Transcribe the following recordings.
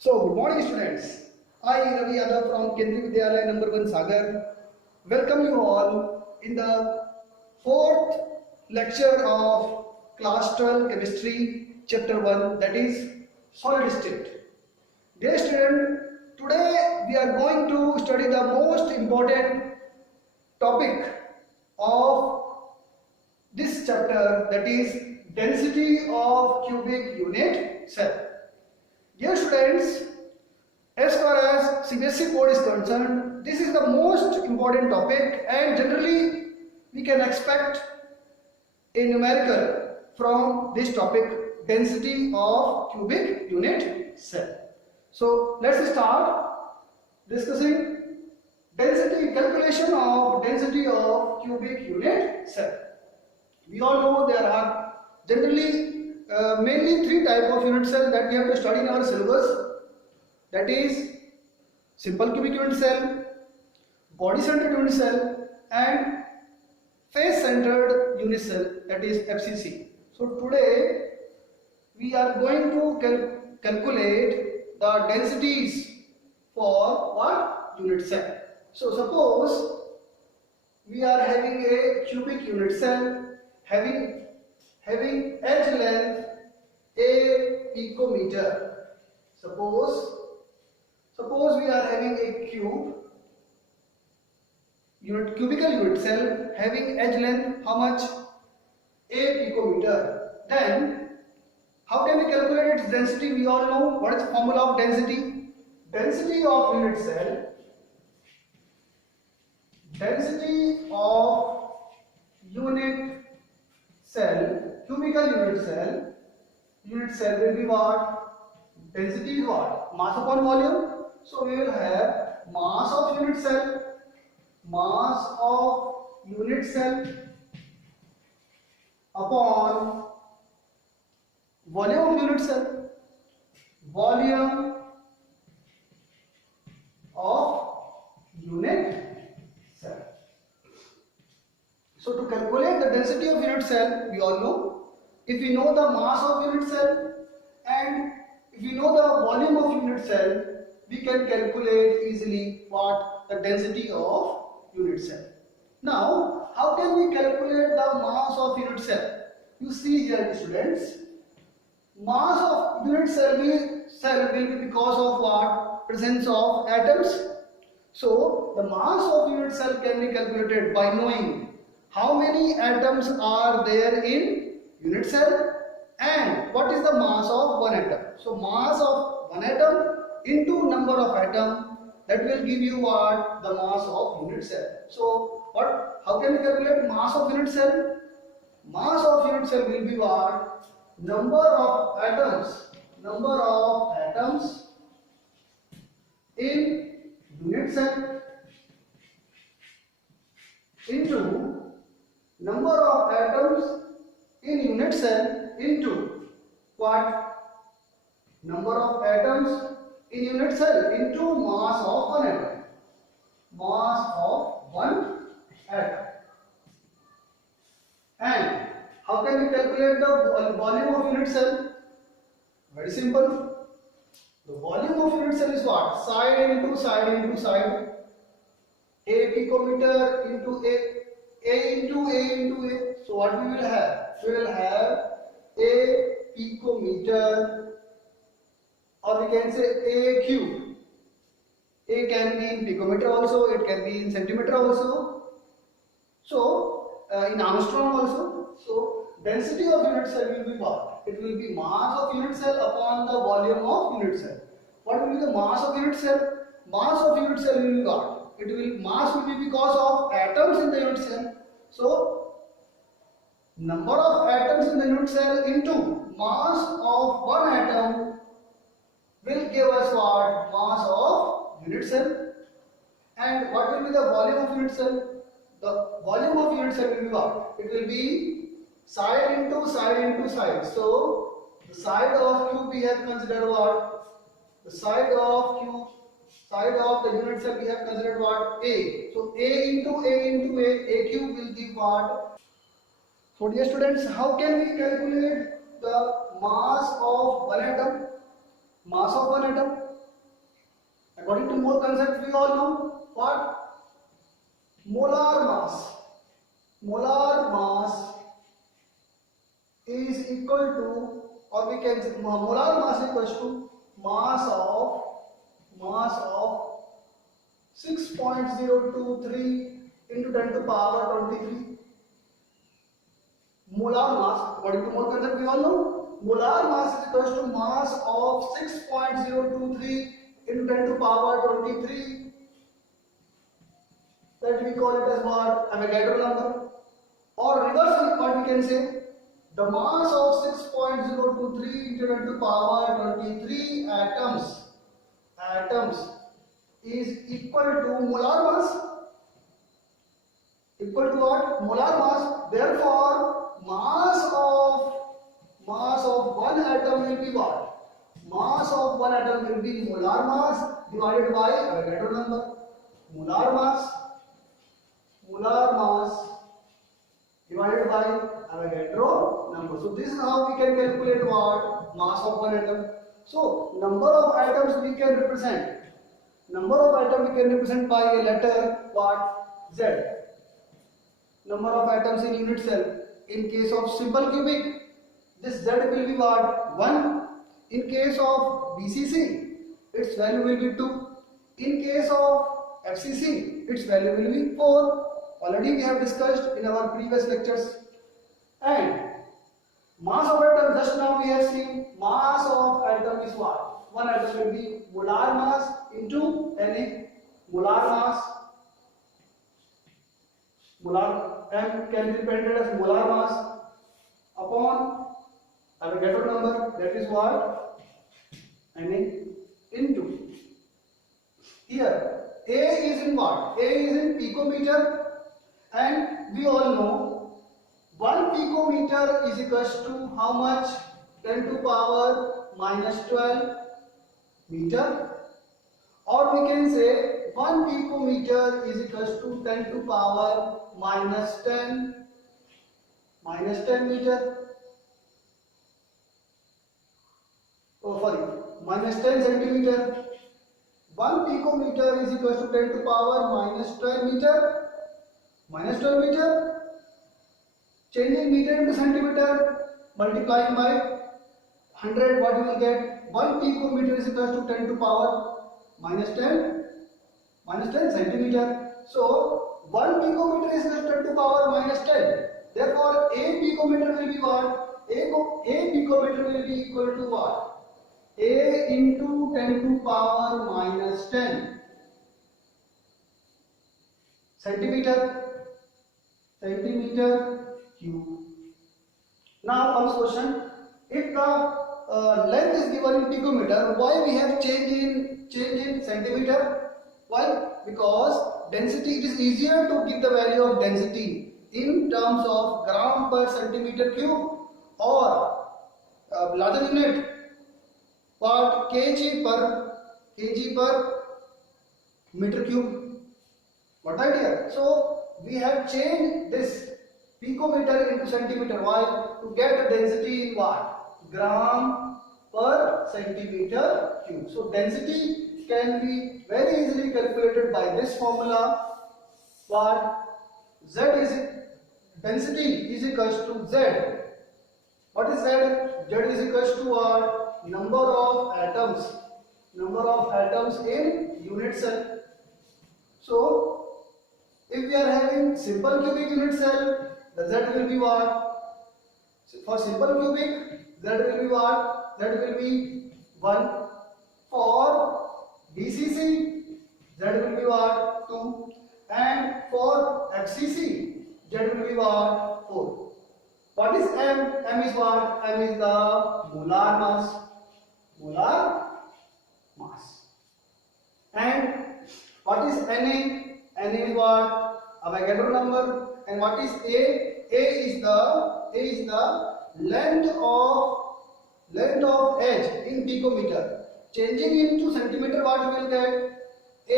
So, good morning students. I, Ravi Yadav from Kendriya Vidyalaya number 1 Sagar, welcome you all in the fourth lecture of class 12 chemistry chapter 1, that is solid state. Dear student, today we are going to study the most important topic of this chapter, that is density of cubic unit cell. Dear students, as far as CBSE board is concerned, this is the most important topic, and generally we can expect a numerical from this topic, density of cubic unit cell. So let's start discussing calculation of density of cubic unit cell. We all know there are generally mainly three types of unit cell that we have to study in our syllabus, that is simple cubic unit cell, body centered unit cell, and face centered unit cell, that is FCC. So today we are going to calculate the densities for what? Unit cell. So suppose we are having a cubic unit cell having edge length a picometer. Suppose we are having a cubical unit cell having edge length how much? A picometer. Then how can we calculate its density? We all know what is the formula of density. Density of unit cell. Density of unit cell, cubical unit cell will be what? Density is what? Mass upon volume. So we will have mass of unit cell upon volume of unit cell. Volume of unit cell. So to calculate the density of unit cell, we all know, if we know the mass of unit cell and if we know the volume of unit cell, we can calculate easily what? The density of unit cell. Now, how can we calculate the mass of unit cell? You see here, students, mass of unit cell will be because of what? Presence of atoms. So the mass of unit cell can be calculated by knowing how many atoms are there in unit cell and what is the mass of one atom. So mass of one atom into number of atom, that will give you what? The mass of unit cell. So how can we calculate mass of unit cell? Mass of unit cell will be what? Number of atoms in unit cell into number of atoms in unit cell into what? Number of atoms in unit cell into mass of one atom. Mass of one atom. And how can we calculate the volume of unit cell? Very simple. The volume of unit cell is what? Side into side. A picometer into A into A. So what we will have? We will have A picometer, or we can say A cube. A can be in picometer also, it can be in centimeter also. So in Armstrong also. So density of unit cell will be what? It will be mass of unit cell upon the volume of unit cell. What will be the mass of unit cell? Mass of unit cell will be what? Mass will be because of atoms in the unit cell. So number of atoms in the unit cell into mass of one atom will give us what? Mass of unit cell. And what will be the volume of unit cell? The volume of unit cell will be what? It will be side into side. So the side of cube we have considered what? The side of the unit cell we have considered what? A. So A into A cube will give what? So dear students, how can we calculate the mass of one atom? Mass of one atom. According to mole concept, we all know what? Molar mass. Molar mass is equal to, or we can say molar mass equals to mass of 6.023 into 10 to power 23. Molar mass, according to mole concept, we all know molar mass is equals to mass of 6.023 into 10 to power 23. That we call it as what? Avogadro number. Or reversely, what we can say? The mass of 6.023 into 10 to power 23 atoms is equal to molar mass. Equal to what? Molar mass. Therefore, mass of one atom will be what? Mass of one atom will be molar mass divided by Avogadro number. Molar mass divided by Avogadro number. So this is how we can calculate what? Mass of one atom. So number of atoms we can represent. Number of atoms we can represent by a letter what? Z. Number of atoms in unit cell. In case of simple cubic, this Z will be what? 1. In case of BCC, its value will be 2. In case of FCC, its value will be 4. Already we have discussed in our previous lectures. And mass of atom, just now we have seen mass of atom is what? One atom will be molar mass into Na. Molar mass, molar M can be represented as molar mass upon Avogadro number, that is what? Na into. Here A is in what? A is in picometer, and we all know 1 picometer is equals to how much? 10 to power minus 12 meter, or we can say 1 picometer is equals to 10 to power minus 10 meter. Minus 10 centimeter. 1 picometer is equals to 10 to power minus 12 meter. Minus 12 meter. Changing meter into centimeter, multiplying by 100, what you will get? 1 picometer is equals to 10 to power minus 10 centimeter. So 1 picometer is equals to 10 to power minus 10. Therefore, a picometer will be what? A picometer will be equal to what? A into 10 to power minus 10 centimeter cube. Now comes question: if the length is given in picometer, why we have change in centimeter? Why? Because density, it is easier to give the value of density in terms of gram per centimeter cube, or larger unit, what? kg per meter cube. What idea? So we have changed this picometer into centimeter. Why? To get the density in what? Gram per centimeter cube. So density can be very easily calculated by this formula. What? Z is density is equals to Z. What is Z? Z is equals to what? Number of atoms. Number of atoms in unit cell. So if we are having simple cubic unit cell, the Z will be what? For simple cubic, Z will be what? Z will be 1. For BCC, Z will be what? 2. And for FCC, Z will be what? 4. What is M? M is what? M is the molar mass. Molar mass. And what is Na? Na is what? Avogadro number. And what is A? A is the length of edge in picometer. Changing into centimeter, what we will get? A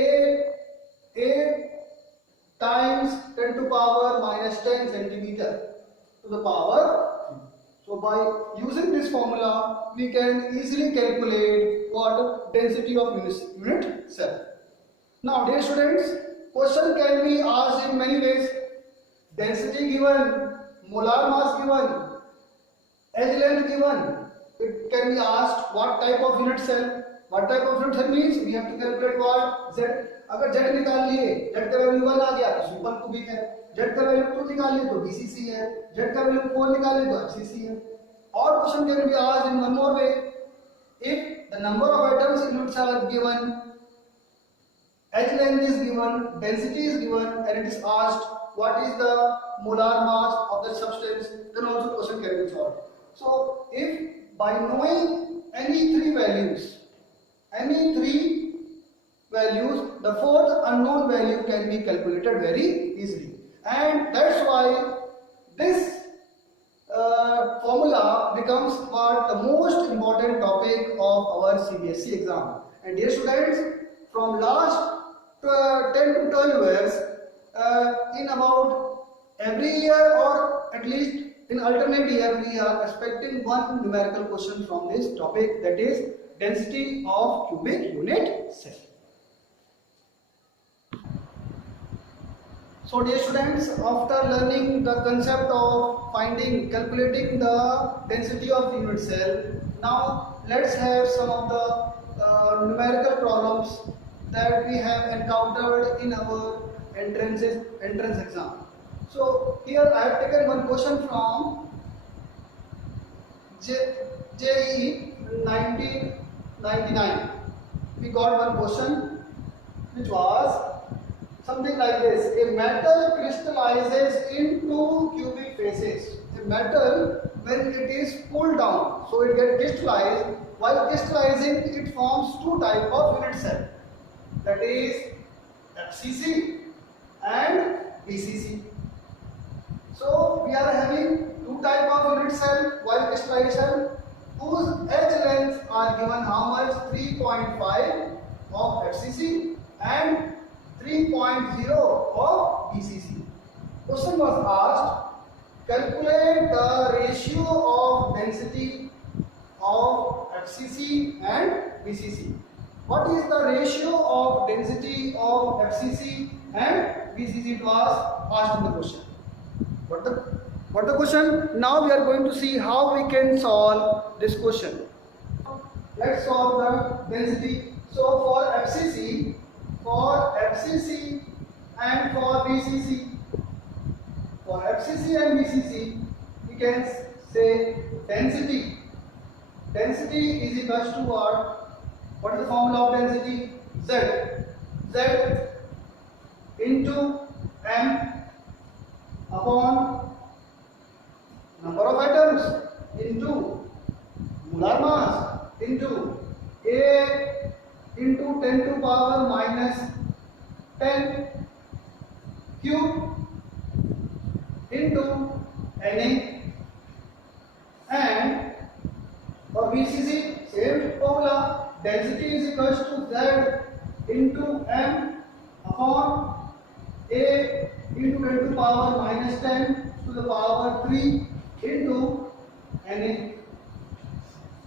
times 10 to power minus 10 centimeter to the power. So by using this formula, we can easily calculate what? density of unit cell. Now dear students, question can be asked in many ways. Density given, molar mass given, edge length given. It can be asked what type of unit cell. What type of unit cell means we have to calculate what z. अगर z निकाल लिए, z का value 1 आ गया तो super cubic है, z का value 2 निकाल लिए तो BCC है, z का वैल्यू 4 निकाल लिए तो FCC है. Or question can be asked in one more way. If the number of atoms in unit cell are given, edge length is given, density is given, and it is asked what is the molar mass of the substance, then also question can be solved. So if by knowing any three values, the fourth unknown value can be calculated very easily, and that's why this formula becomes the most important topic of our CBSE exam. And dear students, from last 10 to 12 years, in about every year or at least in alternate year, we are expecting one numerical question from this topic, that is density of cubic unit cell. So dear students, after learning the concept of calculating the density of the unit cell, now let's have some of the numerical problems that we have encountered in our entrance exam. So here I have taken one question from JEE 1999. We got one question which was something like this: a metal crystallizes into cubic phases. A metal, when it is pulled down, so it gets crystallized. While crystallizing, it forms two types of unit cell, that is FCC and BCC. So we are having two types of unit cell while crystallization, whose edge lengths are given how much? 3.5 of FCC and 3.0 of BCC. Question was asked, calculate the ratio of density of FCC and BCC. What is the ratio of density of FCC and BCC? It was asked in the question. What the question? Now we are going to see how we can solve this question. Let's solve the density. So for FCC and for BCC, and BCC, we can say density. Density is equals to what? What is the formula of density? Z into M upon number of atoms into molar mass into A into 10 to power minus 10 cube into Na, and for BCC same formula, density is equals to Z into M upon A into 10 to power minus 10 to the power 3 into Na.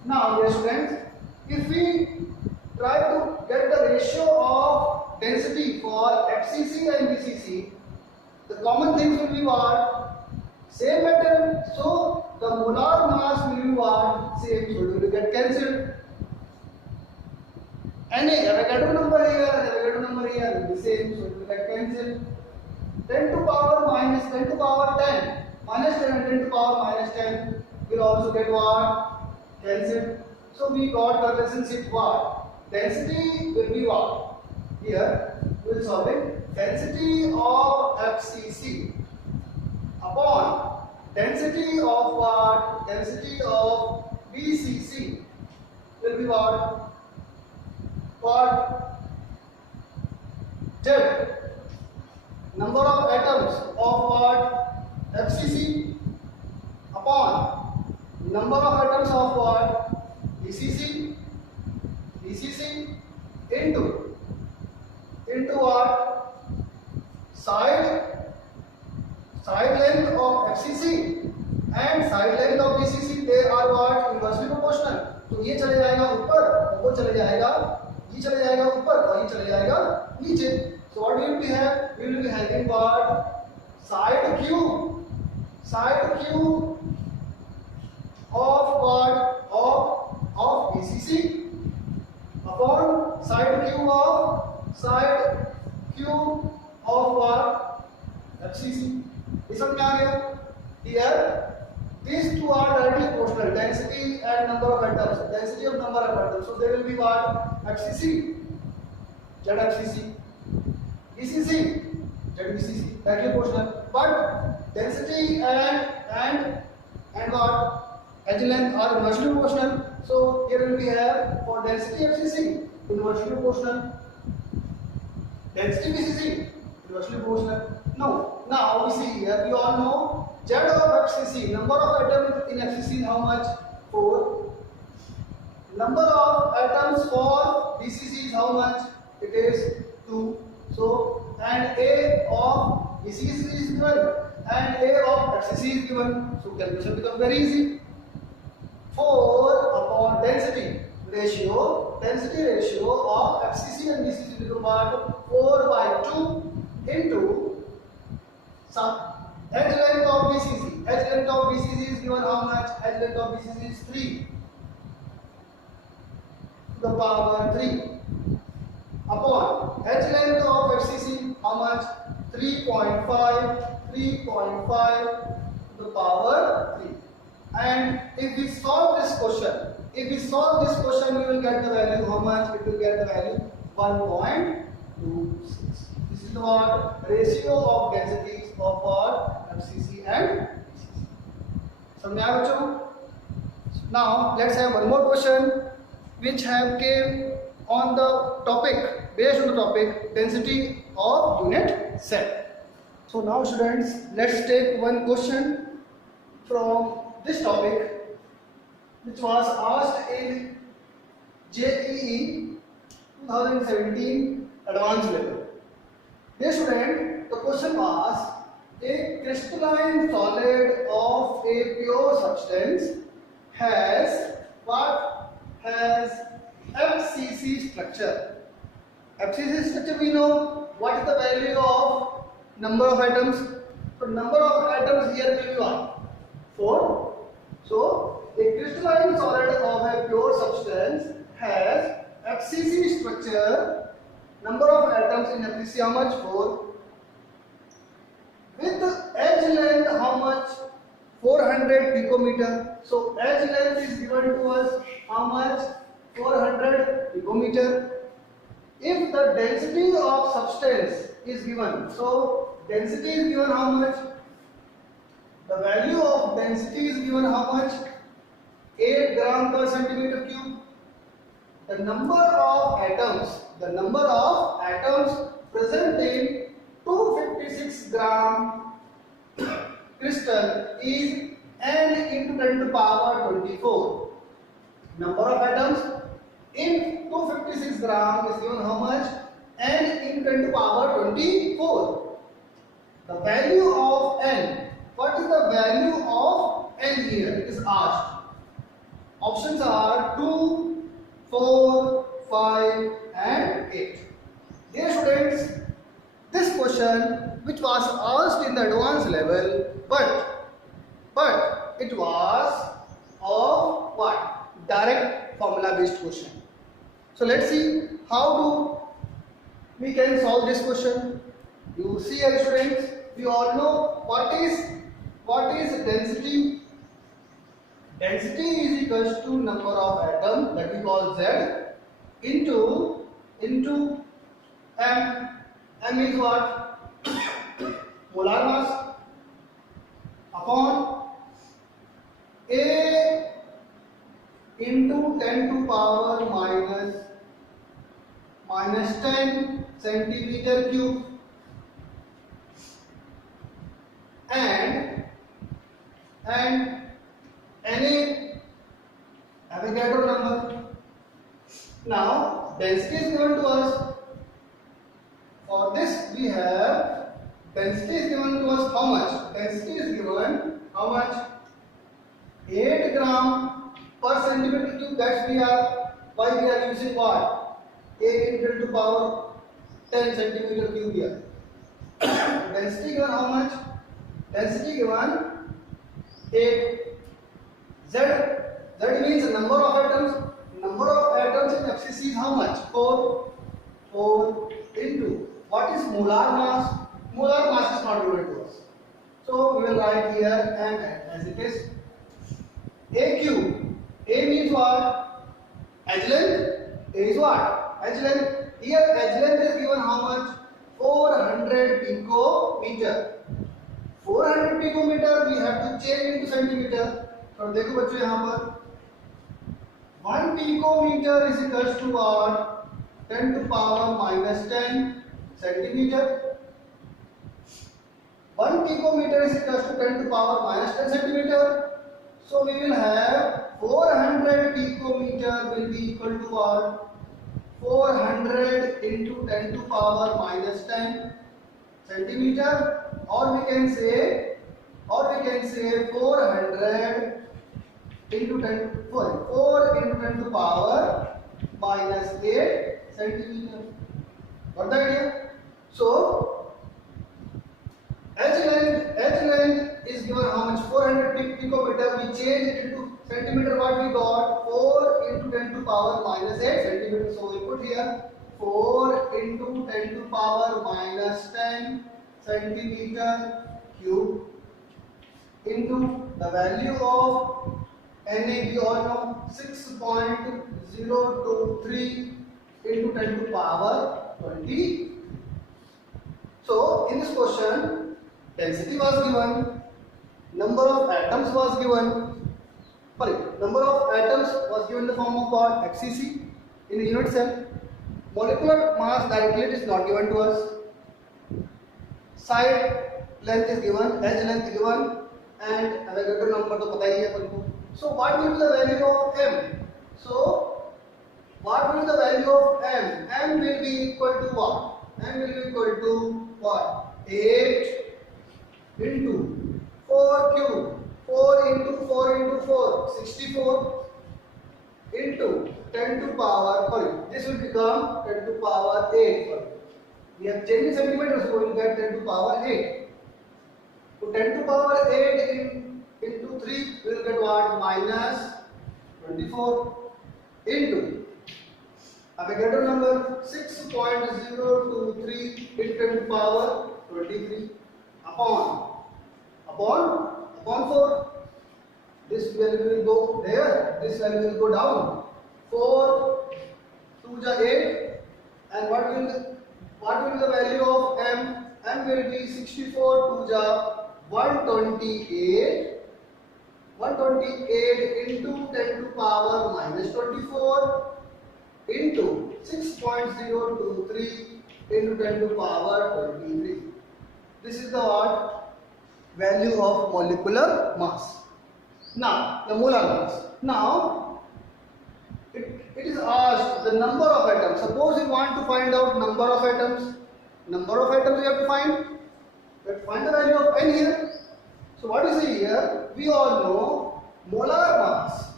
Now dear students, if we try to get the ratio of density for FCC and BCC, the common things will be what? Same metal, so the molar mass will be what? Same, so it will get cancelled. Na, Avogadro number here will be same, so it will get cancelled. 10 to power minus 10 to power 10 minus 10 and 10 to power minus 10 will also get what? Cancelled. So we got the relationship what? Density will be what? Here we will solve it. Density of FCC upon density of what? Density of BCC will be what? What? Z. Number of atoms of what? FCC upon number of atoms of what? BCC into what? Side length of FCC and side length of BCC, they are what? Inversely proportional. तो ये चले जाएगा ऊपर, वो चले जाएगा, ये चले जाएगा ऊपर और ये चले जाएगा नीचे. So what will we have? We will be having what? Side cube of what? Of BCC upon side cube of what? FCC. इस समझ में आ गया? Here these two are directly proportional, density and number of atoms, density of number of atoms. So there will be what? FCC, ZFCC, BCC, ZBCC, directly proportional. But density and what? Edge length are inversely proportional. So here will be have for density FCC inversely proportional, density BCC inversely proportional. No, now we see here, we all know Z of FCC, number of atoms in FCC is how much? 4. Number of atoms for BCC is how much? It is 2. So, and A of BCC is given and A of FCC is given. So, calculation becomes very easy. 4 upon density ratio of FCC and BCC become what? 4/2 into some edge length of BCC. Edge length of BCC is given how much? Edge length of BCC is 3 to the power 3 upon edge length of FCC how much? 3.5 to the power 3. And if we solve this question, we will get the value how much? It will get the value 1.26. This is the what? Ratio of densities of what? FCC and BCC. समझ में आया बच्चों? Now let's have one more question which have came on the topic, based on the topic density of unit cell. So now students, let's take one question from this topic which was asked in JEE 2017 advanced level. Dear student, the question was a crystalline solid of a pure substance has what? Has FCC structure. FCC structure we know. What is the value of number of atoms? So number of atoms here will be what? 4. So a crystalline solid of a pure substance has FCC structure. Number of atoms in FCC how much? 4. With edge length how much? 400 picometer. So edge length is given to us how much? 400 picometer. If the density of substance is given, so density is given how much? The value of density is given how much? 8 gram per centimeter cube. The number of atoms present in 256 gram crystal is n into 10 to the power 24. Number of atoms in 256 gram is given how much? N into 10 to the power 24. The value of n. What is the value of n here? It is asked. Options are 2, 4, 5 and 8. Dear students, this question which was asked in the advanced level, but it was of what? Direct formula based question. So let's see how do we can solve this question. You see here students, we all know what is density. Density is equals to number of atoms that we call Z into m. M is what? Molar mass upon A into 10 to power minus 10 centimeter cube and any Avogadro number. Now density is given to us. For this we have density is given to us how much? Density is given how much? 8 gram per centimeter cube, that we are why we are using what? 8 into 10 to power 10 centimeter cube here. Density given how much? Density given 8. Z means number of atoms. Number of atoms in FCC is how much? 4. 4 into what is molar mass? Molar mass is not given to us. So we will write here M as it is. A cube. A means what? Edge length. A is what? Edge length. Here edge length is given how much? 400 picometer. 400 picometer we have to change into centimeter. तो देखो बच्चों यहाँ पर 1 picometer is equals to what? 10 to power minus 10 centimeter. 1 picometer is equals to 10 to power minus 10 centimeter. So we will have 400 picometer will be equal to what? 400 into 10 to power minus 10 centimeter, or we can say 400 into 10 4 into 10 to power minus 8 centimeter. Got the idea? So edge length is given how much? 400 picometer. We change it into centimeter. What we got? 4 into 10 to power minus 8 centimeter. So we put here 4 into 10 to power minus 10 centimeter cube into the value of Na we all know 6.023 into 10 to power 20. So in this question, density was given, number of atoms was given. Number of atoms was given in the form of what? FCC in the unit cell. Molecular mass directly is not given to us. Side length is given, edge length is given, and Avogadro number तो पता ही है अपन को. So what will be the value of m? So what will be the value of m? M will be equal to what? M will be equal to what? 8 into 4 cube. 4 into 4 into 4, 64 into 10 to power, this will become 10 to power 8. We have changed centimeters, so we will get 10 to power 8. So 10 to power 8 into 3, we will get what? Minus 24 into Avogadro number 6.023 into 10 to power 23 upon 4. This value will go there, this value will go down. 4 2 is 8, and what will be the value of m? M will be 64 2 is 128. 128 into 10 to power minus 24 into 6.023 into 10 to power 23. This is the what? Value of molecular mass. Now the molar mass. Now it is asked the number of atoms. Suppose you want to find out number of atoms. Number of atoms you have to find. You have to find the value of n here. So what is here? We all know molar mass.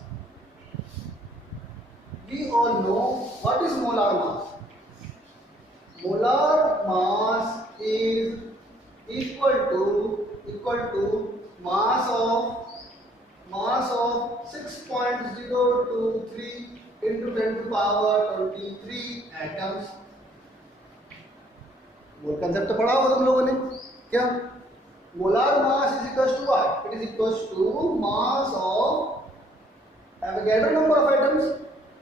We all know what is molar mass. Molar mass is equal to mass of 6.023 into 10 to power 23 atoms. Mole concept तो पढ़ा होगा तुम लोगों ने क्या? Molar mass is equal to what? It is equal to mass of Avogadro number of atoms.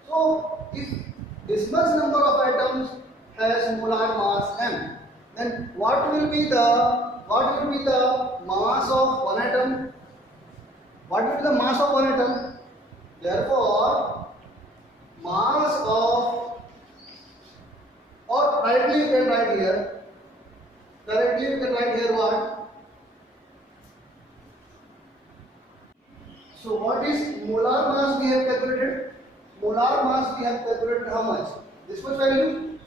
So if this much number of atoms has molar mass m, then what will be the mass of one atom? What will be the mass of one atom? Therefore, mass of, or directly you can write here. Directly you can write here what? So what is molar mass we have calculated? Molar mass we have calculated how much? This much value.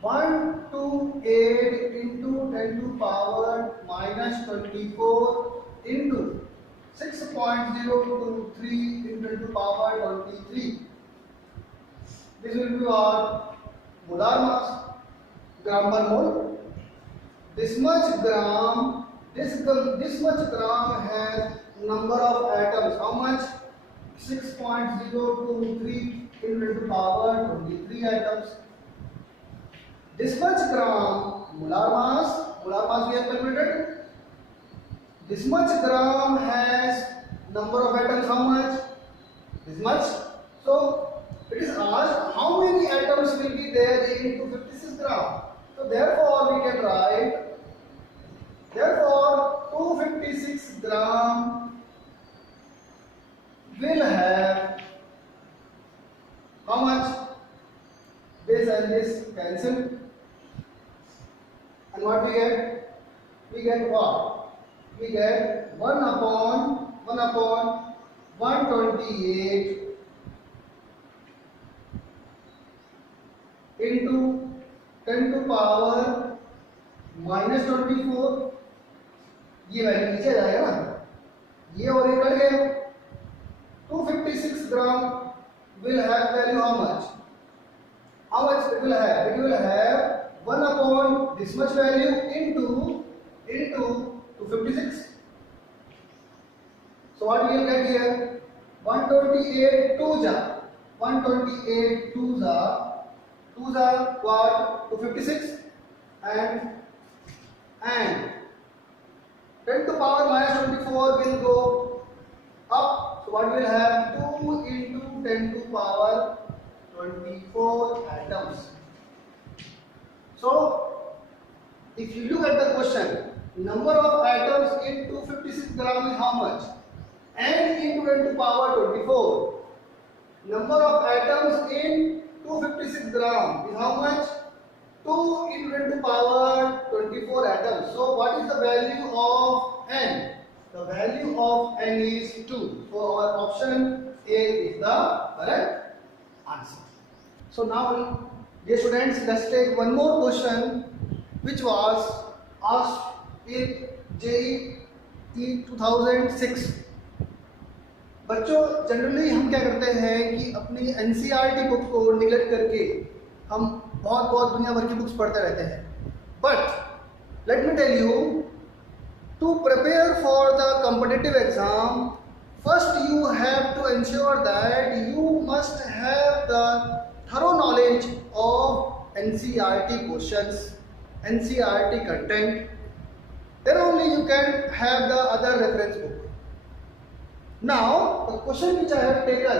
128 into 10 to power minus 24 into 6.023 into 10 to the power 23. This will be our molar mass, gram per mole. This much gram, this much gram has number of atoms. How much? 6.023 into 10 to the power 23 atoms. This much gram molar mass we have calculated. This much gram has number of atoms. How much? This much. So it is asked how many atoms will be there in 256 gram. So therefore we can write, therefore 256 gram will have how much? This and this cancel. And what we get? We get what? We get 1 upon 128 into 10 to power minus 24. ये value नीचे जाएगा ना, ये और ये cut गए. 256 gram will have value how much? How much it will have? It will have 1 upon this much value into 256. So what we will get here? 128 2s are what? 256 and 10 to power minus 24 will go up. So what we will have? 2 into 10 to power 24 atoms. So if you look at the question, number of atoms in 256 gram is how much? N into 10 to power 24. Number of atoms in 256 gram is how much? 2 into 10 to power 24 atoms. So what is the value of N? The value of N is 2. So our option A is the correct answer. So now, dear students, let's take one more question which was asked in JEE 2006. बच्चों generally हम क्या करते हैं कि अपनी NCERT book को neglect करके हम बहुत दुनिया भर की बुक्स पढ़ते रहते हैं. But let me tell you, to prepare for the competitive exam, first you have to ensure that you must have the thorough knowledge of NCERT questions, NCERT content. Then only you can have the other reference book. Now the question which I have taken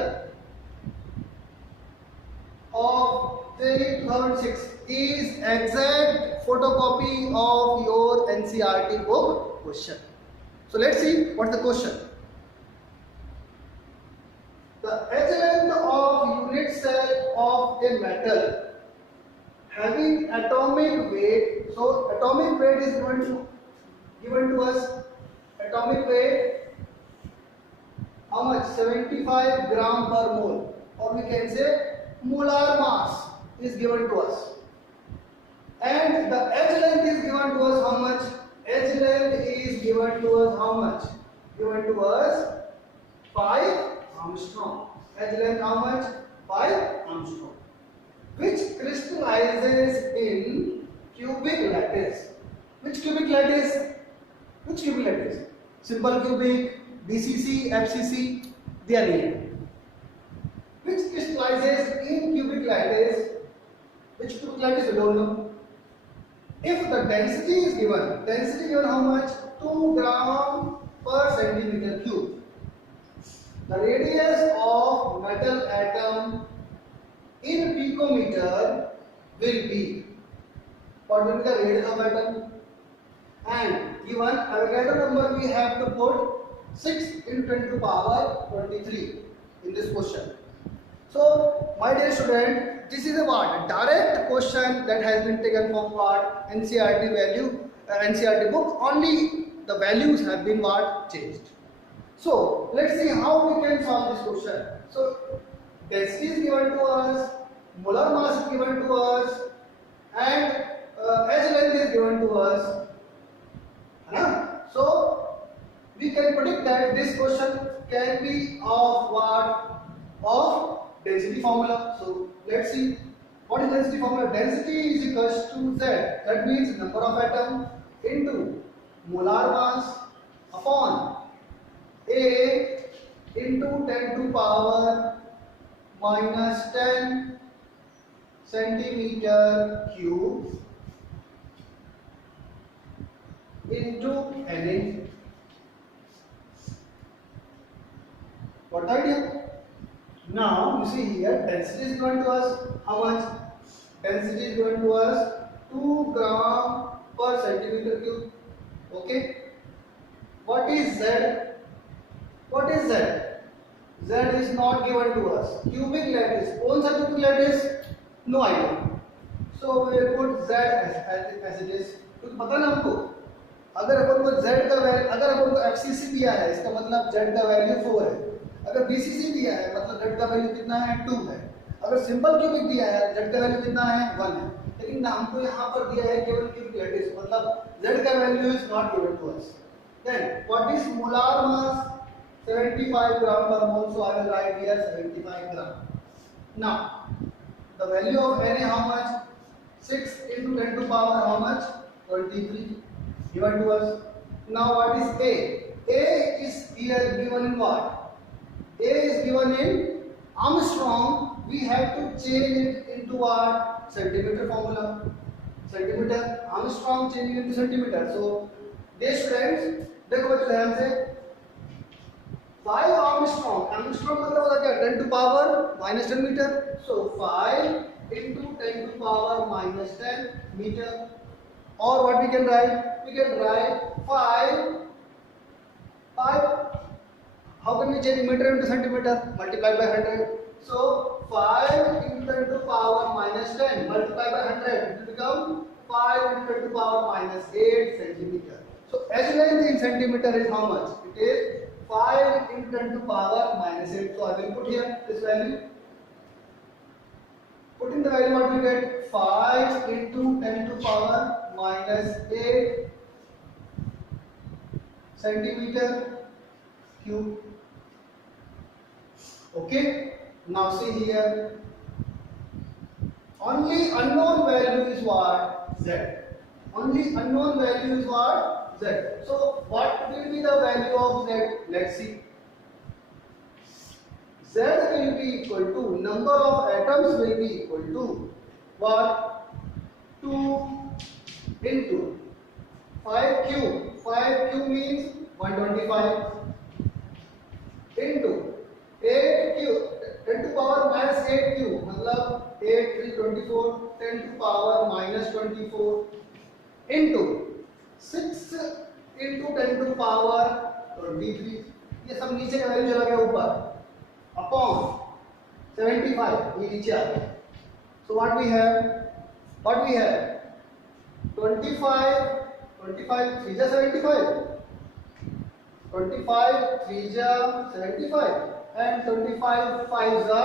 of JEE 2006 is exact photocopy of your NCERT book question. So let's see what's the question. The edge length of unit cell of a metal having atomic weight. So atomic weight is given to us. Atomic weight how much? 75 gram per mole, or we can say molar mass is given to us. And the edge length is given to us how much? Edge length is given to us how much? Given to us 5 Armstrong. Edge length how much? 5 Armstrong. Which crystallizes in cubic lattice. Which cubic lattice? Which cubic lattice? Simple cubic, BCC, FCC, they are needed. Which crystallizes in cubic lattice? Which cubic lattice we don't know. If the density is given how much? 2 gram per centimeter cube. The radius of metal atom in picometer will be, what will be the radius of atom? And given Avogadro number we have to put 6 into 10 to the power 23 in this question. So my dear student, this is a what? Direct question that has been taken from what? NCERT value, NCERT book. Only the values have been what? Changed. So let's see how we can solve this question. So density is given to us, molar mass is given to us, and edge length is given to us. So we can predict that this question can be of what? Of density formula. So let's see. What is density formula? Density is equals to Z. That means number of atom into molar mass upon A into 10 to power minus 10 centimeter cube into Na. What idea? Now you see here density is given to us how much? Density is given to us 2 gram per centimeter cube. Okay. What is Z? What is Z? Z is not given to us. Cubic lattice. कौन सा cubic lattice? No idea. So we will put Z as it is. कुछ पता ना हमको? अगर अपन को Z का value, अगर अपन को FCC दिया है, इसका मतलब Z का वैल्यू 4 है. अगर BCC दिया है, मतलब Z का वैल्यू कितना है? 2 है. अगर सिंपल क्यूबिक दिया है, Z का वैल्यू कितना है? 1 है. लेकिन हमको यहाँ पर दिया है केवल क्यूबिक लैटिस, मतलब Z का value is not given to us. Then what is molar mass? 75 gram per mole. So I will write here 75 gram. Now the value of Na how much? 6 into 10 to power how much? 23 given to us. Now what is A? A is here given in what? A is given in Armstrong. We have to change it into what? Centimeter formula. Centimeter. Armstrong changing into centimeter. So dear students, देखो बच्चों ध्यान से 5 Armstrong. Armstrong मतलब होता क्या? 10 to power minus 10 meter. So 5 into 10 to power minus 10 meter. Or what we can write? We can write 5. How can we change meter into centimeter? Multiplied by 100. So 5 into 10 to power minus 10 multiplied by 100. It will become 5 into 10 to power minus 8 centimeter. So edge length in centimeter is how much? It is 5 into 10 to power minus 8. So I will put here this value. Put in the value what we get? 5 into 10 to power minus 8 centimeter cube. Okay. Now see here. Only unknown value is what? Z. Only unknown value is what? Z. So what will be the value of Z? Let's see. Z will be equal to, number of atoms will be equal to what? 2 into 5 cube. 5 cube means 125 into 8 cube. 10 to power minus 8 cube मतलब 8 3 24. 10 to power minus 24 into 6 into 10 to power 23. ये सब नीचे का value चला गया ऊपर upon 75 ये नीचे आ गया. So what we have? 25 3 जा 75. 25 3 जा 75 and 25 5 जा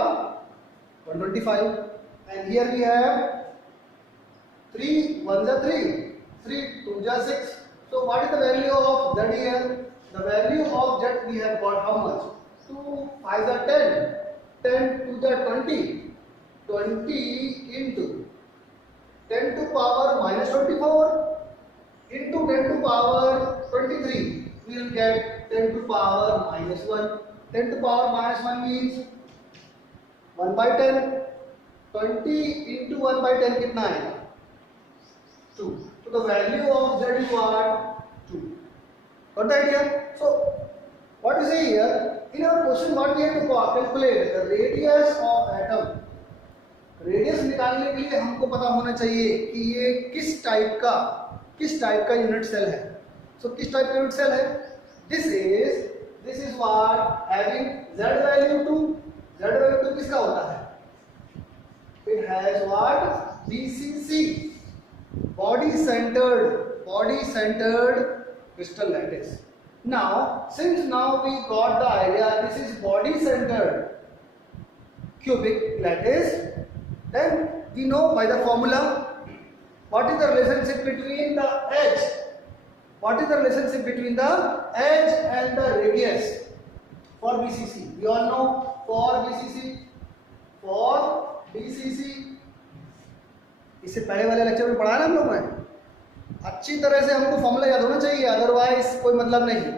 125. And here we have 3 1 जा 3, 3 2 ja 6. So what is the value of Z here? The value of Z we have got how much? 2 5 are 10, 10 2 are 20, 20 into 10 to power minus 24 into 10 to power 23. We will get 10 to power minus 1. 10 to power minus 1 means 1 by 10. 20 into 1 by 10 कितना है? 2. So the value of Z is what? 2. Got the idea? So what is here? In our question, what we have to calculate the radius of atom. Radius निकालने के लिए हमको पता होना चाहिए कि ये किस टाइप का यूनिट सेल है. सो किस टाइप का यूनिट सेल है? This is what having Z value 2. Z value 2 किसका होता है? It has what? BCC, body centered crystal lattice. Now since now we got the idea this is body centered cubic lattice, then we know by the formula what is the relationship between the edge what is the relationship between the edge and the radius for BCC? We all know for BCC इससे पहले वाले lecture में पढ़ा ना हम लोगों ने, अच्छी तरह से हमको फॉर्मूला याद होना चाहिए, अदरवाइज कोई मतलब नहीं.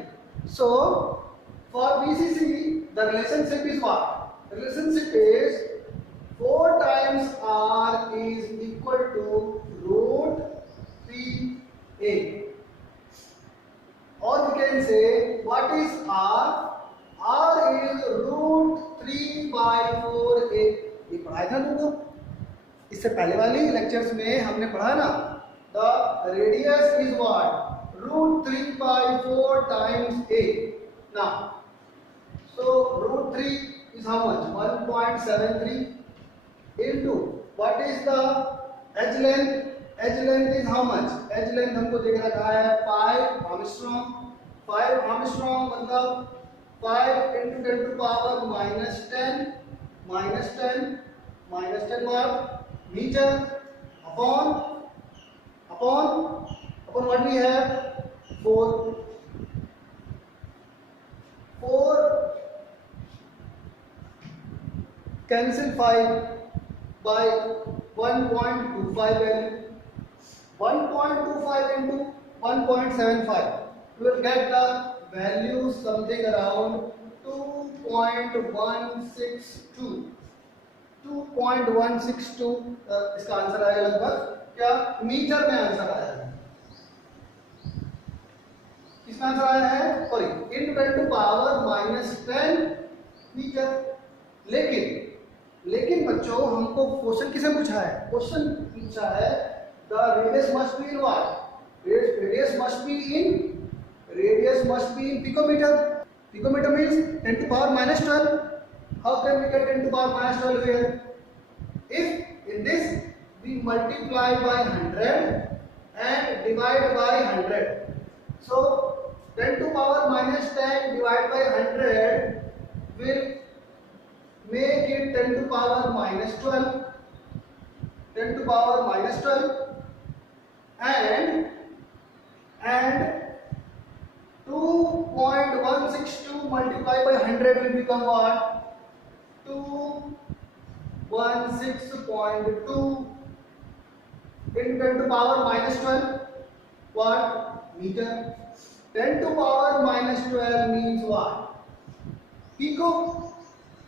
So for BCC the relationship is what? The relationship is 4 times R is equal to root 3a. Or we can say what is R? R is root 3 by 4a. ये पढ़ाया था तुमको इससे पहले वाली लेक्चर्स में, हमने पढ़ा ना. The radius is what? Root 3 by 4 times a. Now, so root 3 is how much? 1.73 into what is the edge length? Edge length is how much? Edge length हमको देख रखा है 5 Armstrong. 5 Armstrong मतलब 5 into 10 to power minus 10 what? Meter upon what we have? 4 cancel 5 by 1.25 value. 1.25 into 1.75. We will get the value something around 2.162. 2.162 इसका answer आएगा लगभग क्या metre में आंसर आया है. किसका आंसर आया है? Sorry, into 10 to power minus 10 metre. लेकिन बच्चों हमको क्वेश्चन किसे पूछा है? क्वेश्चन पूछा है the radius must be in what? Radius must be in picometre. Picometer means 10 to power minus 12. How can we get 10 to power minus 12 here? If in this we multiply by 100 and divide by 100. So 10 to power minus 10 divided by 100 will make it 10 to power minus 12. 10 to power minus 12 and 2.162 multiplied by 100 will become what? 216.2 into 10 to power minus 12 what? Meter. 10 to power minus 12 means what? Pico.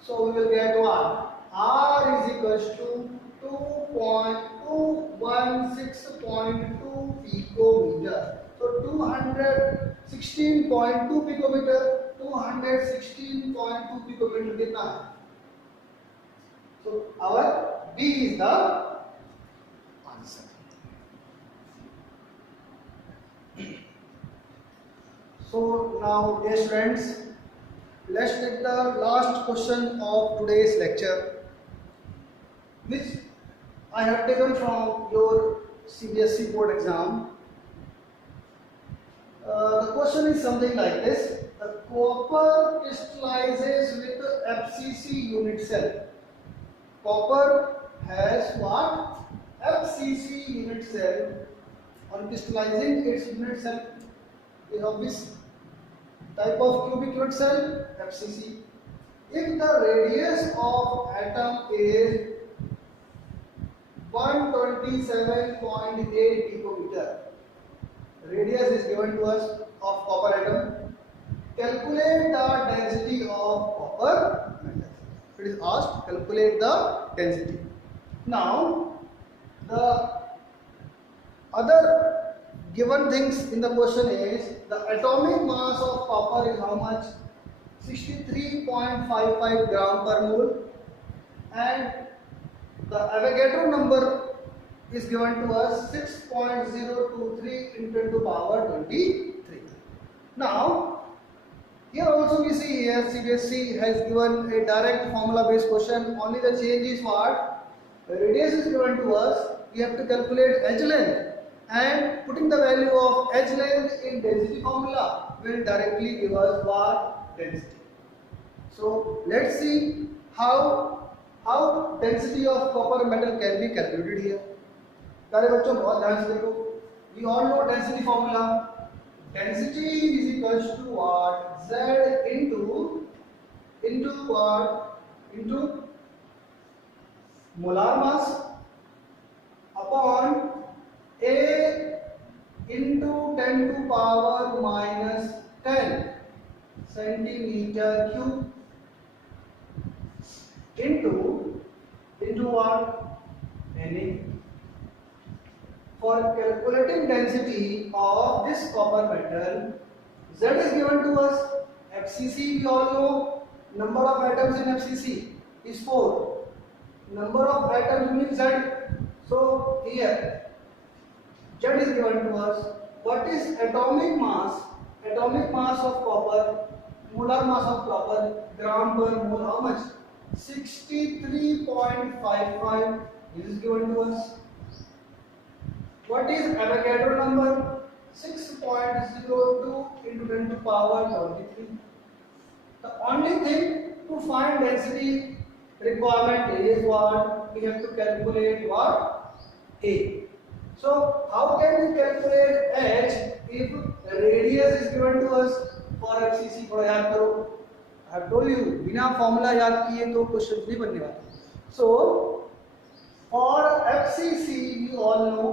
So we will get what? R is equals to 2.216.2 picometer. So 216.2 picometer. 216.2 picometer कितना है? So our B is the answer. So now dear students, let's take the last question of today's lecture, which I have taken from your CBSE board exam. The question is something like this: the copper crystallizes with FCC unit cell. Copper has what? FCC unit cell. On crystallizing its unit cell, we have this type of cubic unit cell, FCC. If the radius of atom is 127.8 picometer, radius is given to us of copper atom. Calculate the density of copper metal. It is asked, calculate the density. Now, the other given things in the question is the atomic mass of copper is how much? 63.55 gram per mole, and the Avogadro number is given to us 6.023 into 10 to power 23. Now, here also we see here CBSE has given a direct formula based question. Only the change is what? The radius is given to us. We have to calculate edge length, and putting the value of edge length in density formula will directly give us what? Density. So let's see how density of copper metal can be calculated here. प्यारे बच्चों बहुत ध्यान से देखो. We all know density formula. Density is equals to what? Z into what? Into molar mass upon A into 10 to power minus 10 centimeter cube into what? Na. For calculating density of this copper metal, Z is given to us. FCC we all know, number of atoms in FCC is 4. Number of atoms means Z. So here Z is given to us. What is atomic mass? Atomic mass of copper, molar mass of copper, gram per mole, how much? 63.55. This is given to us. What is Avogadro number? 6.02 into 10 to power 23. The only thing to find density requirement is what? We have to calculate what? A. So how can we calculate H if radius is given to us for FCC? थोड़ा याद करो. I have told you, बिना formula याद किए तो question नहीं बनने वाला. So for FCC we all know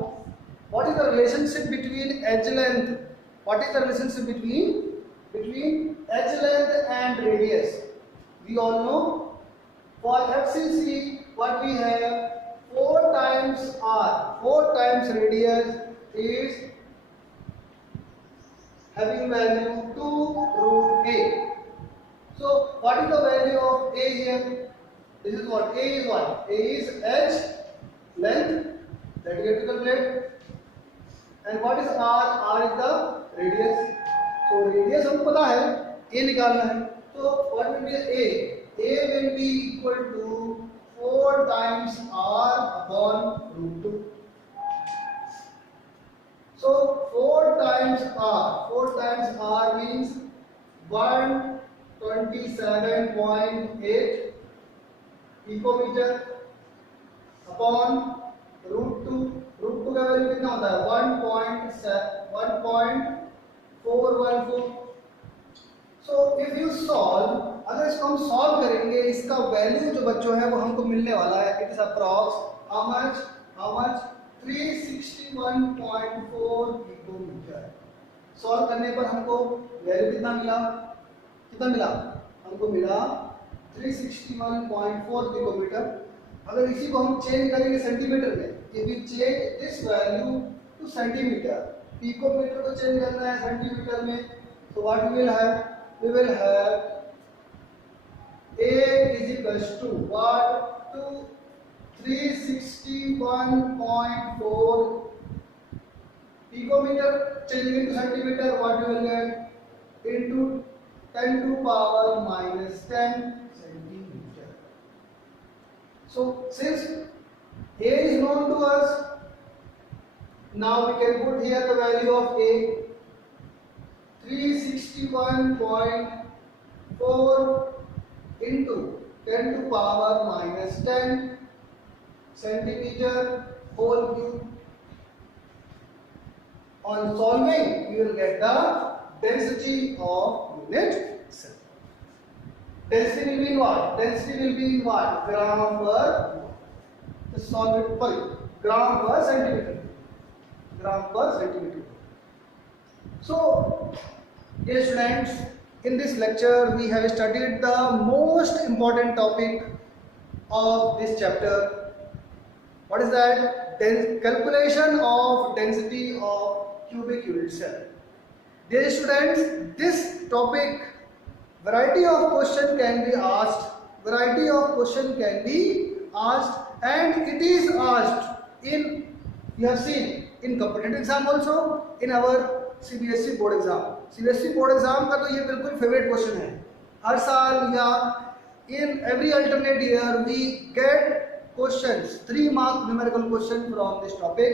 what is the relationship between edge length. What is the relationship between edge length and radius? We all know for FCC what we have 4 times R, 4 times radius is having value 2 root A. So what is the value of A here? This is what A is what? A is edge length that you have to calculate. And what is R? R is the radius. So radius हमको पता है, A निकालना है. So what will be A? A will be equal to 4 times R upon root 2. So 4 times R means 127.8 picometer upon root 2. Root 2 का value कितना होता है? 1.414. So if you solve, अगर इसको हम सॉल्व करेंगे, इसका वैल्यू जो बच्चों है वो हमको मिलने वाला है. It is approx how much 361.4 picometre. Solve करने पर हमको वैल्यू कितना मिला? हमको मिला 361.4 पिकोमीटर. अगर इसी को हम चेंज करेंगे सेंटीमीटर में, if we change this value to centimeter, picometer को चेंज करना है सेंटीमीटर में, so what we will have A is equals to what? To 361.4 picometer changing into centimeter, what we will get? Into 10 to power minus 10 centimeter. So since A is known to us, now we can put here the value of A, 361.4 into 10 to power minus 10 centimeter whole cube. On solving, you will get the density of unit cell. Density will be in what? Gram per. Solve it per gram per centimeter. So, dear students, in this lecture we have studied the most important topic of this chapter. What is that? Calculation of density of cubic unit cell. Dear students, this topic, variety of question can be asked, and it is asked in, you have seen, in competitive exam also, in our CBSE board exam. CBSE board exam का तो ये बिल्कुल favourite question है. हर साल या in every alternate year we get questions, 3 mark numerical question from this topic,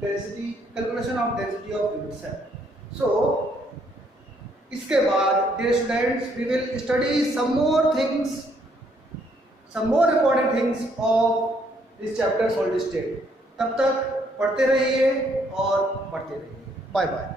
density, calculation of density of unit cell. So इसके बाद dear students, we will study some more important things of this chapter solid state. तब तक पढ़ते रहिए और पढ़ते रहिए. Bye bye.